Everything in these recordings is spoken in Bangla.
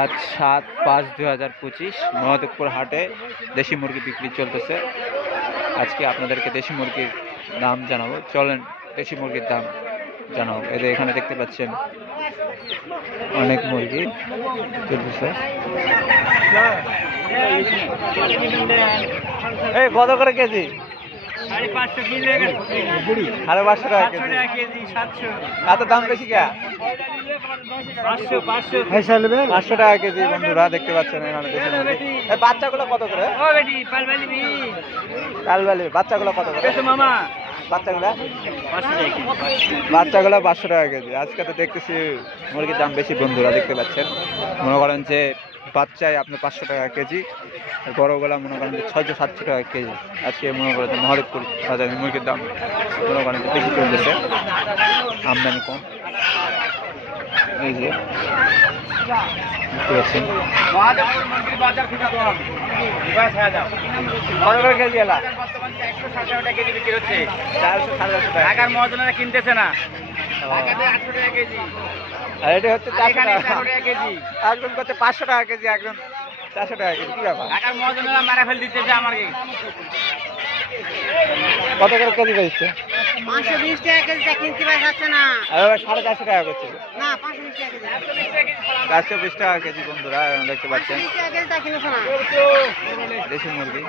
আজ সাত পাঁচ দুই হাজার পঁচিশ মহাদেবপুর হাটে দেশি মুরগি বিক্রি চলতেছে। আজকে আপনাদেরকে দেশি মুরগির দাম জানাব। চলেন দেশি মুরগির দাম জানাব। এই এখানে দেখতে পাচ্ছেন অনেক মুরগি চলতেছে। এই, কত করে কেজি? সাড়ে পাঁচশো টাকা কেজি। সাতশো। এত দাম বেশি কে? পাঁচশো টাকা কেজি বন্ধুরা দেখতে পাচ্ছেন এখানে বাচ্চাগুলো কত করে? কালবালি বাচ্চাগুলো কত করে? মামা। বাচ্চাগুলো? পাঁচশো টাকা কেজি বাচ্চাগুলো পাঁচশো টাকা কেজি। আজকে তো দেখতেছি মুরগির দাম বেশি বন্ধুরা দেখতে পাচ্ছেন। মনে করেন যে বাচ্চায় আপনার পাঁচশো টাকা কেজি। আর বড়গুলা মনে করেন যে ছয়শো সাতশো টাকা কেজি। আজকে মনে করেন যে মহাদেবপুর বাজারে মুরগির দাম মনে করেন বেশি চলতেছে। আমদানি কম। এই যে দেখতে পাচ্ছেন। ঢাকার মহাজনেরা কিনতেছে না। আর এটা হচ্ছে চারশো টাকা। কেজি। একজন করছে পাঁচশো টাকা কেজি একজন চারশো টাকা কেজি কি ব্যাপার? ঢাকার মহাজনেরা মারা ফেল দিতেছে আমাকে। কত করে কেজি বেচছে? পাঁচশো বিশ টাকা কেজিটা কিনতে পারা যাচ্ছে না। এবার সাড়ে চারশো টাকা করছে। না পাঁচশো বিশ টাকা কেজি। চারশো বিশ টাকা কেজি বন্ধুরা দেখতে পাচ্ছেন। দেশি মুরগি।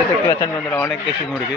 দেখতে পাচ্ছেন বন্ধুরা অনেক দেশি মুরগি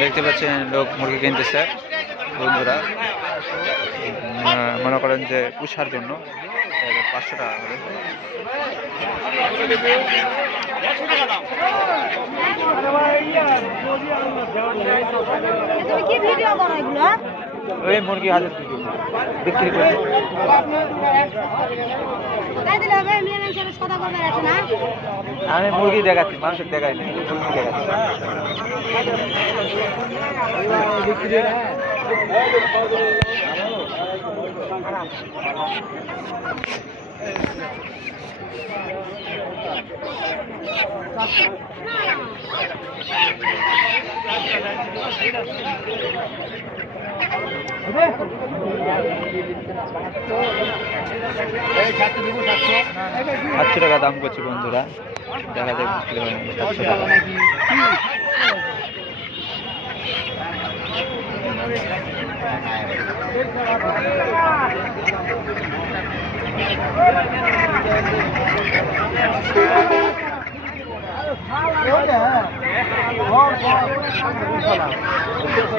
দেখতে পাচ্ছেন লোক মুরগি কিনতেছে, বন্ধুরা। মনে করেন যে পুষার জন্য পাঁচশো টাকা করে। কি ভিডিও ওই মুরগি হাজার বিক্রি করে। না? আমি মুরগি দেখাচ্ছি মানুষের দেখাই নেই মুরগি দেখাচ্ছি। সাতশো টাকা দাম করছে বন্ধুরা দেখা যাক বিক্রি হয় নাকি সাতশো টাকা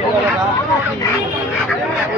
ছয়টা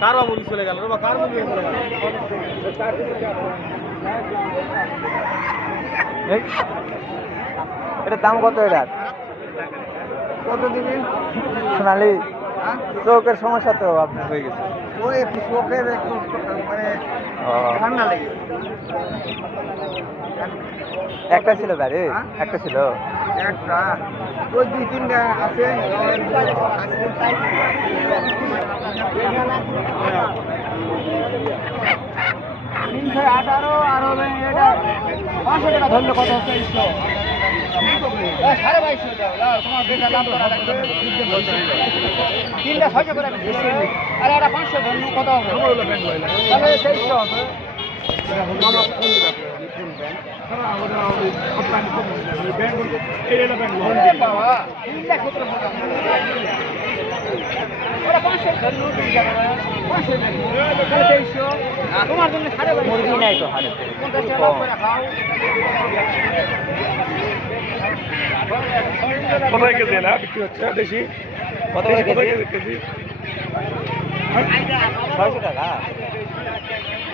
কার বাবু চলে গেল রে বা কার মুরগি চলে গেল? এটার দাম কত এটার? কত দিবি? সোনালি চোখের সমস্যা তো আপনার হয়ে গেছে। ওই একটু চোখের একটু মানে ঠান্ডা লেগে একটা ছিল গাড়ি হ্যাঁ? একটা ছিল? একটা। ওই দুই তিনটা আছে। ছয় আঠারো আর হবে পাঁচশো টাকা ধরলে কত তোমার বেকার লাগবে তিনটা ছয়শো করে আর পাঁচশো ধরুন, কত হবে? তাহলে তোমার জন্য সাড়ে মুরগি নাই তো হাটে পঞ্চাশ টাকা করে খাও। কোথায় কেজি? না বিক্রি হচ্ছে দেশি কত কেজি কেজি? ছয়শো টাকা।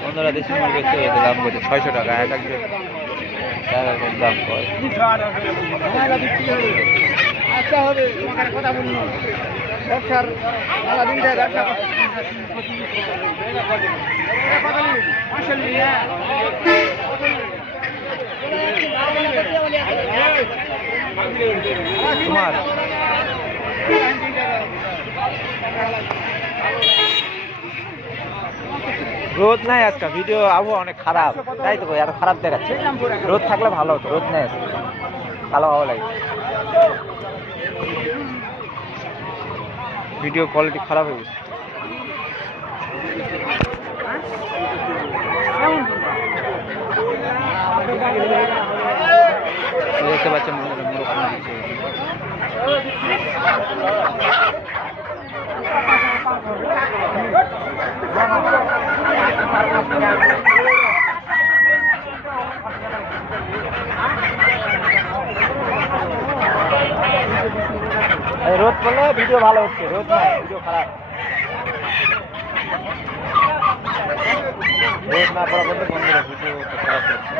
বন্ধুরা দেশি মুরগি একটু দাম বলছে ছয়শো টাকা এক একজন এক এক রকম দাম করে মেলা হবে। আচ্ছা হবে, কথা বলুন। ব্যবসার মেলা দিন যায়, ব্যবসা? তোমার রোদ নাই আজকে ভিডিও আবহাওয়া অনেক খারাপ। তাই তো এত খারাপ দেখাচ্ছে। রোদ থাকলে ভালো হতো, রোদ নাই আজকে। ভালো ভালো লাগে। ভিডিও কোয়ালিটি খারাপ হয়ে গেছে। দেখতে পাচ্ছেন বন্ধুরা মোরগ রোদ করলে ভিডিও ভালো হচ্ছে, রোদ না ভিডিও খারাপ। রোদ না পড়া বলতে বন্ধুরা ভিডিও খারাপ হচ্ছে।